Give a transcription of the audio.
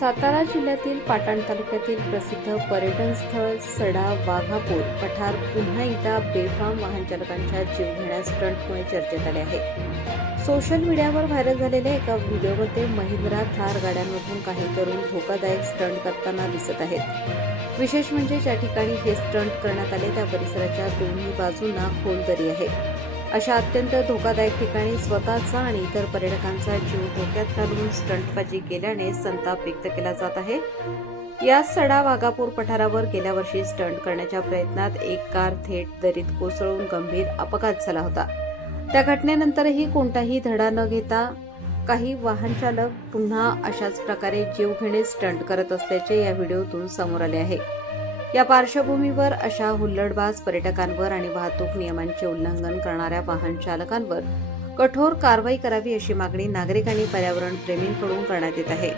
सातारा जिल्ह्यातील पाटण तालुक्यातील प्रसिद्ध पर्यटन स्थळ सडा वाघापूर पठार पुन्हा एकदा बेफाम वाहन चालकांच्या जीवघेण्या स्टंटमुळे चर्चेत आले आहे। सोशल मीडियावर व्हायरल झालेल्या एका व्हिडिओमध्ये महिंद्रा थार गाड्यांमधून काही तरुण धोकादायक स्टंट करताना दिसत आहेत। विशेष म्हणजे ज्या ठिकाणी हे स्टंट करण्यात आले त्या परिसराच्या दोन्ही बाजूंना खोल दरी आहे। अशा अत्यंत धोकादायक ठिकाणी स्वतःचा आणि इतर पर्यटकांचा जीव धोक्यात घालून स्टंटबाजी केल्याने संताप व्यक्त केला जात आहे। या सडा वाघापूर पठारावर गेल्या वर्षी स्टंट करण्याच्या प्रयत्नात एक कार थेट दरीत कोसळून गंभीर अपघात झाला होता। त्या घटनेनंतरही कोणताही धडा न घेता काही वाहन चालक पुन्हा अशाच प्रकारे जीवघेणे स्टंट करत असल्याचे या व्हिडिओतून समोर आले आहे। या पार्श्वभूमीवर अशा हुल्लडबाज पर्यटकांवर आणि वाहतूक नियमांचे उल्लंघन करणाऱ्या वाहन चालकांवर कठोर कारवाई करावी अशी मागणी नागरिक आणि पर्यावरण प्रेमींकडून करण्यात येत आहे।